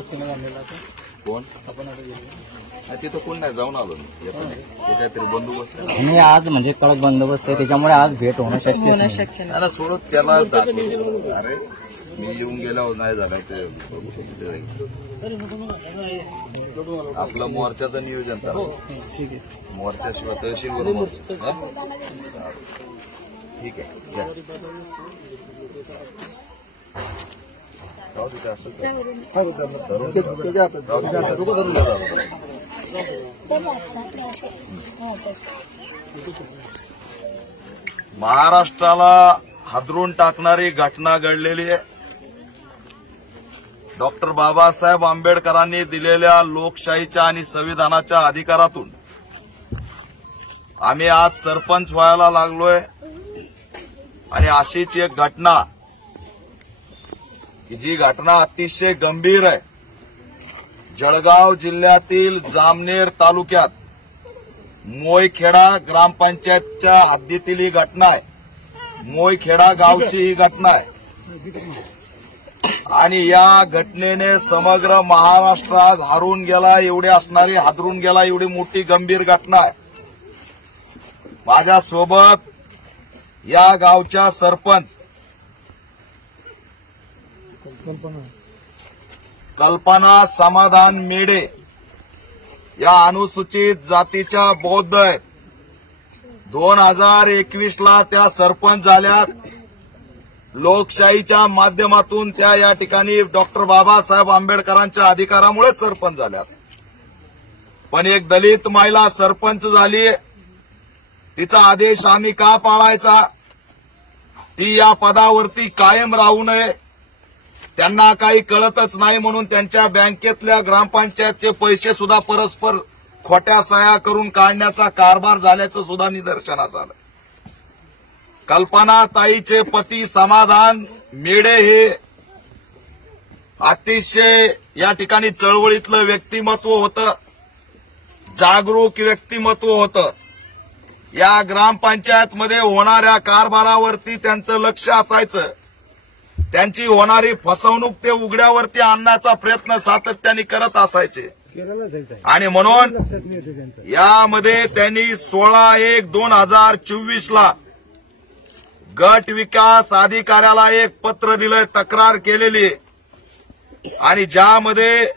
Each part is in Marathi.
गोष्टीने झालेला कोण आपण आता गेलो तिथं कोण नाही, जाऊन आलो मी. काहीतरी बंदोबस्त आहे. आणि आज म्हणजे कडक बंदोबस्त आहे, त्याच्यामुळे आज भेट होणं शक्य नाही. ना सोडत त्याला दाखवलं. अरे मी येऊन गेल्यावर नाही झाला ते आपलं मोर्चाचं नियोजन करा. ठीक आहे. मोर्चाशिवाय तहसीलवर मोर्चा. ठीक आहे जा. जाऊ दे, असं धरून महाराष्ट्राला हादरून टाकणारी घटना घडलेली आहे. डॉक्टर बाबासाहेब आंबेडकरांनी दिलेल्या लोकशाहीच्या आणि संविधानाच्या अधिकारातून आम्ही आज सरपंच व्हायला लागलोय. आणि अशीच एक घटना की जी घटना अतिशय गंभीर आहे. जळगाव जिल्ह्यातील जामनेर तालुक्यात मोयखेडा ग्रामपंचायतच्या हद्दीतील ही घटना आहे. मोयखेडा गावची ही घटना आहे. आणि या घटनेने समग्र महाराष्ट्र आज हारून गेला एवढे असणारी, हादरून गेला एवढी मोठी गंभीर घटना आहे. माझ्यासोबत या गावच्या सरपंच कल्पना समाधान मेढे या अनुसूचित जातीच्या बौद्ध आहेत. 2021 ला त्या सरपंच झाल्यात. लोकशाहीच्या माध्यमातून त्या या ठिकाणी डॉक्टर बाबासाहेब आंबेडकरांच्या अधिकारामुळे सरपंच झाल्यात. पण एक दलित महिला सरपंच झाली, तिचा आदेश आम्ही का पाळायचा? ती या पदावरती कायम राहू नये. त्यांना काही कळतच नाही म्हणून त्यांच्या बँकेतल्या ग्रामपंचायतचे पैसे सुद्धा परस्पर खोट्या सह्या करून काढण्याचा कारभार झाल्याचं सुद्धा निदर्शनास आलं. कल्पना ताईचे पती समाधान मेढे हे अतिशय या ठिकाणी चळवळीतलं व्यक्तिमत्व होतं, जागरूक व्यक्तिमत्व होतं. या ग्रामपंचायतमध्ये होणाऱ्या कारभारावरती त्यांचं लक्ष असायचं. त्यांची होणारी फसवणूक ते उघड्यावरती आणण्याचा प्रयत्न सातत्याने करत असायचे. आणि म्हणून यामध्ये त्यांनी 16/1/2024 ला गट विकास अधिकाऱ्याला एक पत्र दिलंय, तक्रार केलेली. आणि ज्यामध्ये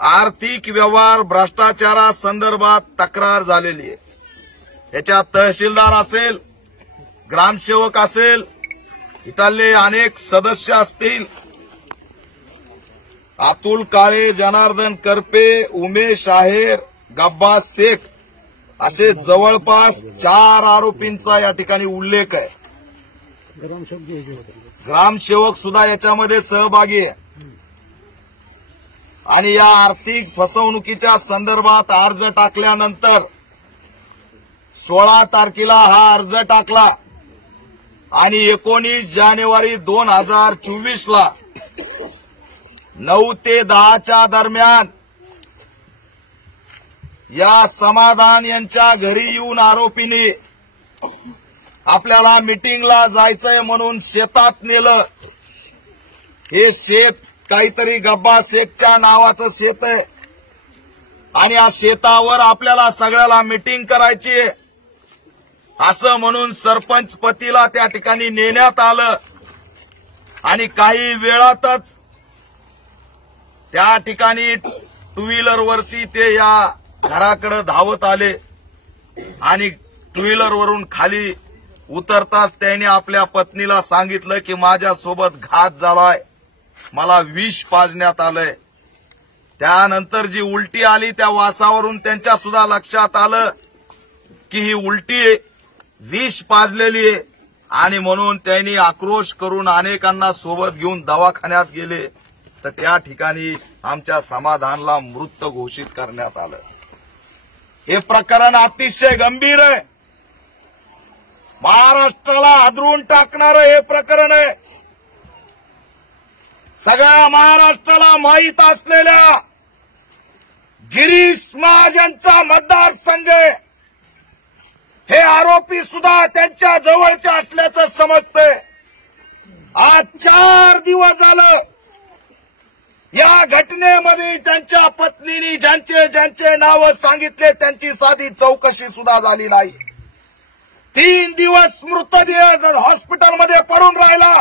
आर्थिक व्यवहार भ्रष्टाचारासंदर्भात तक्रार झालेली आहे. याच्यात तहसीलदार असेल, ग्रामसेवक असेल, इथले अनेक सदस्य असतील. अतुल काळे, जनार्दन करपे, उमेश आहेर, गब्बास शेख असे जवळपास 4 आरोपींचा या ठिकाणी उल्लेख आहे. ग्रामसेवक सुद्धा याच्यामध्ये सहभागी आहे. आणि या आर्थिक फसवणुकीच्या संदर्भात अर्ज टाकल्यानंतर 16 तारखेला हा अर्ज टाकला आणि 19 जानेवारी 2024 ला 9 ते 10च्या दरम्यान या समाधान यांच्या घरी येऊन आरोपींनी आपल्याला मिटिंगला जायचंय म्हणून शेतात नेलं. हे शेत काहीतरी गब्बा शेखच्या नावाचं शेत आहे आणि या शेतावर आपल्याला सगळ्याला मिटिंग करायची आहे असं म्हणून सरपंच पतीला त्या ठिकाणी नेण्यात आलं. आणि काही वेळातच त्या ठिकाणी 2 व्हीलरवरती ते या घराकडे धावत आले. आणि 2 व्हीलरवरून खाली उतरताच त्यांनी आपल्या पत्नीला सांगितलं की माझ्यासोबत घात झालाय, मला विष पाजण्यात आलंय. त्यानंतर जी उलटी आली त्या वासावरून त्यांच्या सुद्धा लक्षात आलं की ही उलटी विष पाजलेली आहे. आणि म्हणून त्यांनी आक्रोश करून अनेकांना सोबत घेऊन दवाखान्यात गेले. तर त्या ठिकाणी आमच्या समाधानला मृत घोषित करण्यात आलं. हे प्रकरण अतिशय गंभीर आहे. महाराष्ट्राला हादरून टाकणारं हे प्रकरण आहे. सगळ्या महाराष्ट्राला माहीत असलेल्या गिरीश महाजनचा मतदारसंघ हे आरोपी सुद्धा त्यांच्या जवळचे असल्याचं समजतंय. आज 4 दिवस झालं या घटनेमध्ये त्यांच्या पत्नीने ज्यांचे ज्यांचे नाव सांगितले त्यांची साधी चौकशी सुद्धा झाली नाही. 3 दिवस मृतदेह हॉस्पिटलमध्ये पडून राहिला.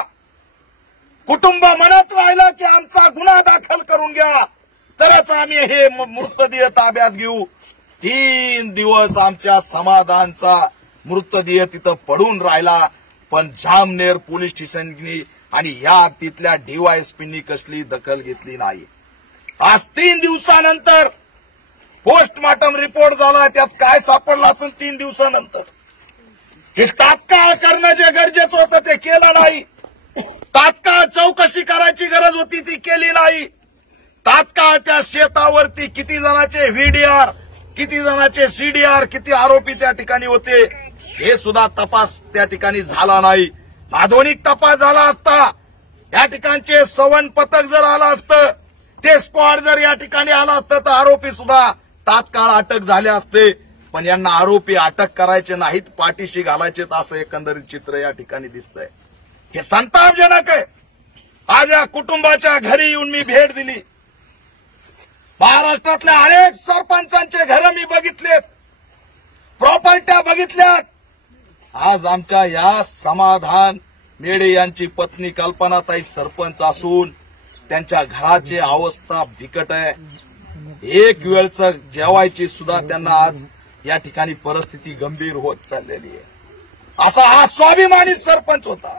कुटुंब म्हणत राहिलं की आमचा गुन्हा दाखल करून घ्या तरच आम्ही हे मृतदेह ताब्यात घेऊ. 3 दिवस आमच्या समाधानचा मृतदेह तिथं पडून राहिला. पण जामनेर पोलीस स्टेशननी आणि या तिथल्या डीवायएसपींनी कसली दखल घेतली नाही. आज 3 दिवसानंतर पोस्टमॉर्टम रिपोर्ट झाला. त्यात काय सापडलं असेल 3 दिवसानंतर? हे तात्काळ करणं जे गरजेचं होतं ते केलं नाही. तात्काळ चौकशी करायची गरज होती ती केली नाही. तात्काळ त्या शेतावरती किती जणांचे व्हीडीआर, किती जणांचे सीडीआर, किती आरोपी त्या ठिकाणी होते हे सुद्धा तपास त्या ठिकाणी झाला नाही. आधुनिक तपास झाला असता, या ठिकाणचे सवन पथक जर आलं असतं, ते स्क्वॉड जर या ठिकाणी आलं असतं तर आरोपी सुद्धा तात्काळ अटक झाले असते. पण यांना आरोपी अटक करायचे नाहीत, पाठीशी घालायचे असं एकंदरीत चित्र या ठिकाणी दिसतंय. हे संतापजनक आहे. आज या कुटुंबाच्या घरी येऊन मी भेट दिली. महाराष्ट्रातल्या अनेक सरपंचांचे घर मी बघितलेत, प्रॉपर्ट्या बघितल्यात. आज आमच्या या समाधान मेढे यांची पत्नी कल्पनाताई सरपंच असून त्यांच्या घराची अवस्था बिकट आहे. एक वेळचं जेवायची सुद्धा त्यांना आज या ठिकाणी परिस्थिती गंभीर होत चाललेली आहे. असा हा स्वाभिमानी सरपंच होता,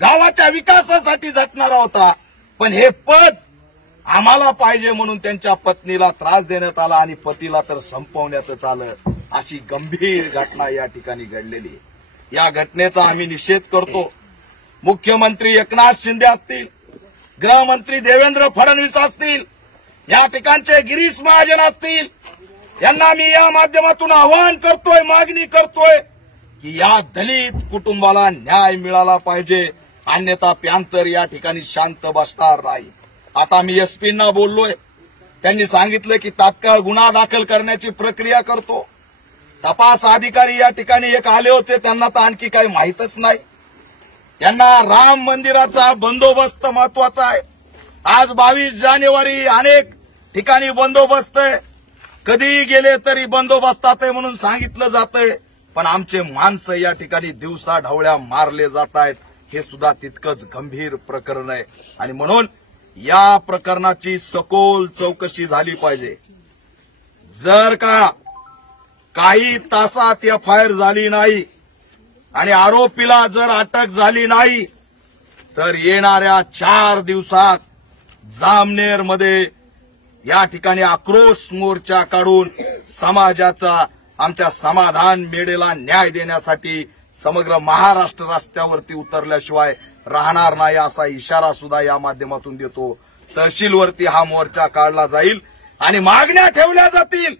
गावाच्या विकासासाठी झटणारा होता. पण हे पद आम्हाला पाहिजे म्हणून त्यांच्या पत्नीला त्रास देण्यात आला आणि पतीला तर संपवण्यातच आलं. अशी गंभीर घटना या ठिकाणी घडलेली आहे. या घटनेचा आम्ही निषेध करतो. मुख्यमंत्री एकनाथ शिंदे असतील, गृहमंत्री देवेंद्र फडणवीस असतील, या ठिकाणचे गिरीश महाजन असतील, यांना मी या माध्यमातून आवाहन करतोय, मागणी करतोय की या दलित कुटुंबाला न्याय मिळाला पाहिजे, अन्यथा पॅंथर या ठिकाणी शांत बसणार नाही. आता मी एसपींना बोललोय, त्यांनी सांगितलं की तात्काळ गुन्हा दाखल करण्याची प्रक्रिया करतो. तपास अधिकारी या ठिकाणी एक आले होते, त्यांना तर आणखी काही माहीतच नाही. त्यांना राम मंदिराचा बंदोबस्त महत्वाचा आहे. आज 22 जानेवारी अनेक ठिकाणी बंदोबस्त आहे, कधीही गेले तरी बंदोबस्तात आहे म्हणून सांगितलं जातंय. पण आमचे माणसं या ठिकाणी दिवसा ढवळ्या मारले जात आहेत. हे सुद्धा तितकंच गंभीर प्रकरण आहे आणि म्हणून या प्रकरणाची सखोल चौकशी झाली पाहिजे. जर का काही तासात एफआयआर झाली नाही आणि आरोपीला जर अटक झाली नाही तर येणाऱ्या 4 दिवसात जामनेरमध्ये या ठिकाणी आक्रोश मोर्चा काढून समाजाचा, आमच्या समाधान मेढेला न्याय देण्यासाठी समग्र महाराष्ट्र रस्त्यावरती उतरल्याशिवाय राहणार नाही असा इशारा सुद्धा या माध्यमातून देतो. तहसीलवरती हा मोर्चा काढला जाईल आणि मागण्या ठेवल्या जातील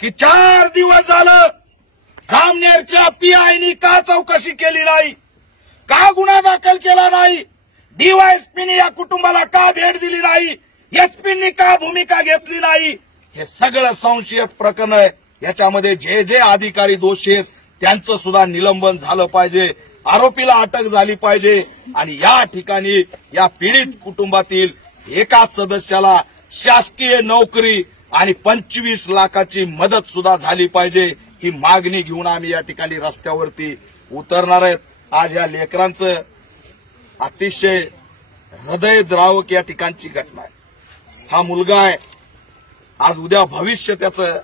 की 4 दिवस झालं जामनेरच्या पीआयनी का चौकशी केली नाही, का गुन्हा दाखल केला नाही, डीवायएसपीने या कुटुंबाला का भेट दिली नाही, एसपींनी का भूमिका घेतली नाही. हे सगळं संशयित प्रकरण आहे. याच्यामध्ये जे जे अधिकारी दोषी आहेत त्यांचं सुद्धा निलंबन झालं पाहिजे, आरोपीला अटक झाली पाहिजे आणि या ठिकाणी या पीडित कुटुंबातील एका सदस्याला शासकीय नोकरी आणि 25 लाखाची मदत सुद्धा झाली पाहिजे. ही मागणी घेऊन आम्ही या ठिकाणी रस्त्यावरती उतरणार आहेत. आज या लेकरांचं अतिशय हृदयद्रावक या ठिकाणची घटना आहे. हा मुलगा आहे, आज उद्या भविष्य त्याचं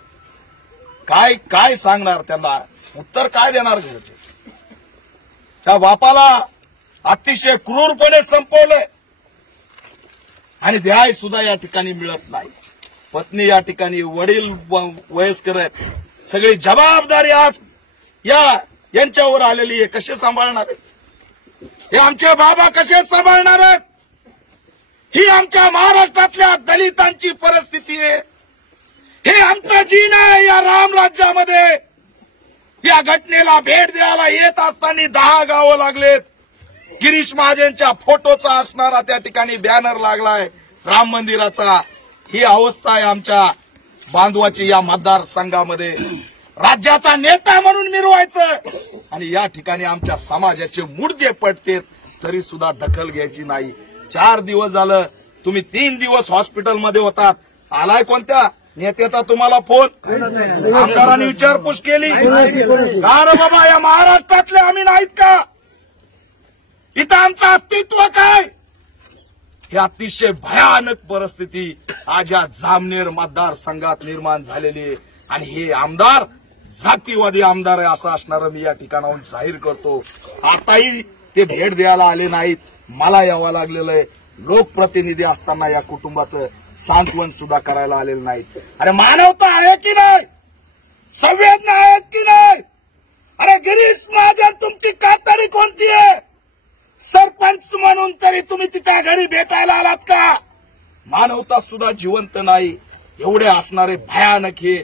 काय सांगणार, त्यांना उत्तर काय देणार घरचे? त्या बापाला अतिशय क्रूरपणे संपवलंय आणि न्याय सुद्धा या ठिकाणी मिळत नाही. पत्नी या ठिकाणी, वडील वयस्कर आहेत, सगळी जबाबदारी आज यांच्यावर आलेली आहे. कसे सांभाळणार आहेत हे आमचे बाबा, कसे सांभाळणार आहेत? ही आमच्या महाराष्ट्रातल्या दलितांची परिस्थिती आहे. हे आमचं जीवन आहे या रामराज्यामध्ये. या घटनेला भेट द्यायला येत असताना 10 गावं लागलेत. गिरीश महाजनच्या फोटोचा असणारा त्या ठिकाणी बॅनर लागलाय राम मंदिराचा. ही अवस्था आहे आमच्या बांधवाची या मतदारसंघामध्ये. राज्याचा नेता म्हणून मिरवायचं आणि या ठिकाणी आमच्या समाजाचे मुडदे पडतेत तरी सुद्धा दखल घ्यायची नाही. 4 दिवस झालं तुम्ही 3 दिवस हॉस्पिटलमध्ये होतात. आलाय कोणत्या नेत्याचा तुम्हाला फोन? आमदारांनी विचारपूस केली का रे बाबा, या महाराष्ट्रातले आम्ही नाहीत का? इथं आमचं अस्तित्व काय? ही अतिशय भयानक परिस्थिती आज या जामनेर मतदारसंघात निर्माण झालेली आहे. आणि हे आमदार जातीवादी आमदार आहे असं असणारं मी या ठिकाणाहून जाहीर करतो. आताही ते भेट द्यायला आले नाहीत, मला यावं लागलेलं आहे. लोकप्रतिनिधी असताना या कुटुंबाचं सांत्वन सुद्धा करायला आलेलं नाही. अरे मानवता आहे की नाही? संवेदना आहेत की नाही? अरे गिरीश महाजन, तुमची कातडी कोणती आहे? सरपंच म्हणून तरी तुम्ही तिच्या घरी भेटायला आलात का? मानवता सुद्धा जिवंत नाही. एवढे असणारे भयानक हे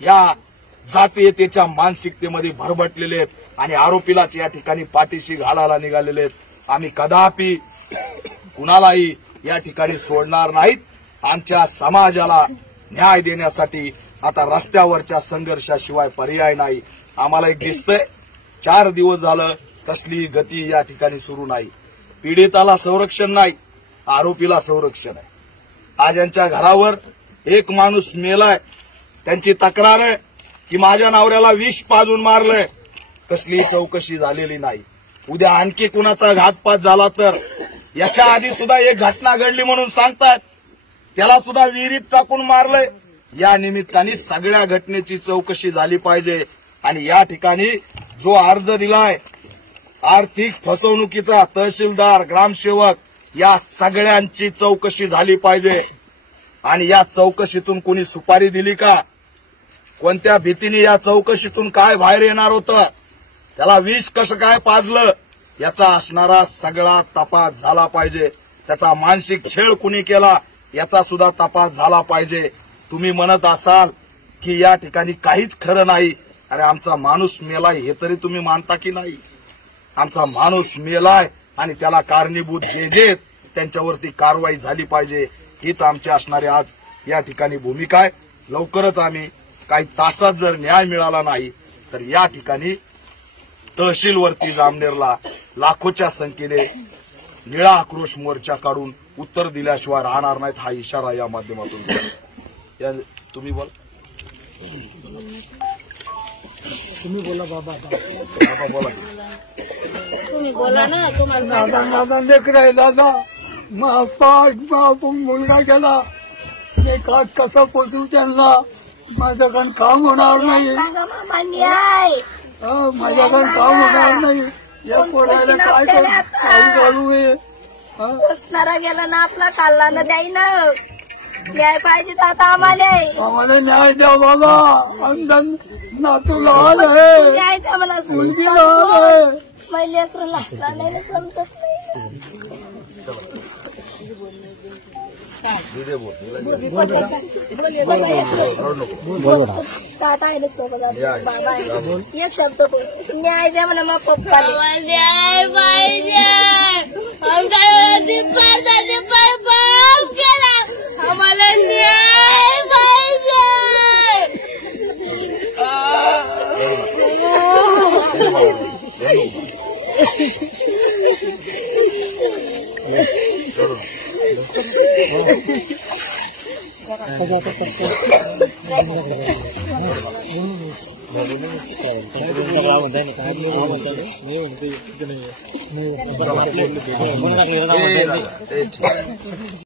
या जातीयतेच्या मानसिकतेमध्ये भरभटलेले आहेत आणि आरोपीलाच या ठिकाणी पाठीशी घालायला निघालेले आहेत. आम्ही कदापि कुणालाही या ठिकाणी सोडणार नाहीत. आमच्या समाजाला न्याय देण्यासाठी आता रस्त्यावरच्या संघर्षाशिवाय पर्याय नाही. आम्हाला एक दिसतंय 4 दिवस झालं कसली गती या ठिकाणी सुरू नाही. पीडिताला संरक्षण नाही, आरोपीला संरक्षण आहे. आज यांच्या घरावर एक माणूस मेलाय. त्यांची तक्रार आहे की माझ्या नवऱ्याला विष पाजून मारलंय. कसली चौकशी झालेली नाही. उद्या आणखी कुणाचा घातपात झाला तर याच्या आधी सुद्धा एक घटना घडली म्हणून सांगतायत. त्याला सुद्धा विहिरीत टाकून मारलंय. या निमित्ताने सगळ्या घटनेची चौकशी झाली पाहिजे. आणि या ठिकाणी जो अर्ज दिलाय आर्थिक फसवणुकीचा, तहसीलदार, ग्रामसेवक या सगळ्यांची चौकशी झाली पाहिजे. आणि या चौकशीतून कोणी सुपारी दिली का? कोणत्या भीतीने या चौकशीतून काय बाहेर येणार होतं? त्याला विष कसं काय पाजलं? याचा असणारा सगळा तपास झाला पाहिजे. त्याचा मानसिक छळ कुणी केला याचा सुद्धा तपास झाला पाहिजे. तुम्ही म्हणत असाल की या ठिकाणी काहीच खरं नाही. अरे आमचा माणूस मेलाय हे तरी तुम्ही मानता की नाही? आमचा माणूस मेलाय आणि त्याला कारणीभूत जे त्यांच्यावरती कारवाई झाली पाहिजे. हीच आमची असणारी आज या ठिकाणी भूमिका आहे. लवकरच आम्ही काही तासात जर न्याय मिळाला नाही तर या ठिकाणी तहसीलवरती जामनेरला लाखोच्या संख्येने निळा आक्रोश मोर्चा काढून उत्तर दिल्याशिवाय राहणार नाहीत हा इशारा या माध्यमातून तुम्ही बोला. तुम्ही बोला बाबा. बाबा बोला. तुम्ही बोला ना. तुम्हाला दादा माझा लेकर आहे. दादा मुलगा गेला. लेखात कसं पोचू त्यांना? माझ्याकडून काम होणार नाही. माझ्याकडून काम होणार नाही. या पोरायला काय चालू आहे? पोचणारा गेला ना आपला काढला ना द्याय ना. न्याय पाहिजे आता आम्हाला न्याय द्या बाबा. आमदार नातू लहान आहे. न्याय द्या मला. मुलगी लहान आहे. माझ्या लेकराला नाही समजत नाही. ताता आहे ना सोबत बाबा आहे. एक शब्द बोल. न्याय द्या म्हणा मग पप्पा. न्याय पाहिजे. आम्हाला न्याय पाहिजे.